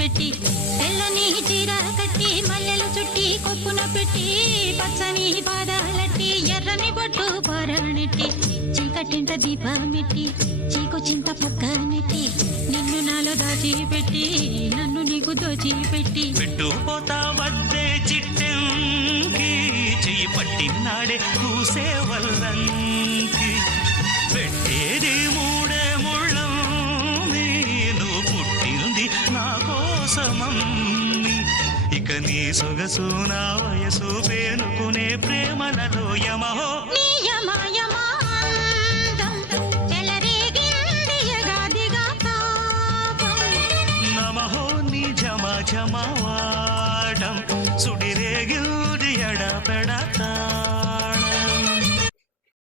పెట్టి తెల్లని చీర కట్టి మల్లెలు చుట్టి కొప్పున పెట్టి పచ్చని పాదాలట్టి ఎర్రని బొట్టు పారాణెట్టి చీకటింట దీపమెట్టి చీకు చింత పక్క నెట్టి నిన్ను నాలో దాచిపెట్టి నన్ను నీకు దోచిపెట్టి పెట్టుపోతా వద్దే చిట్టంకి చెయ్యి పట్టినాడే కూసే వల్లంకి పెట్టేది మూడే ముళ్ళం నువ్వు పుట్టింది నా కోసమమ్మి ఇక నీ సొగసు నా వయసు పేనుకునే ప్రేమలలో యమహో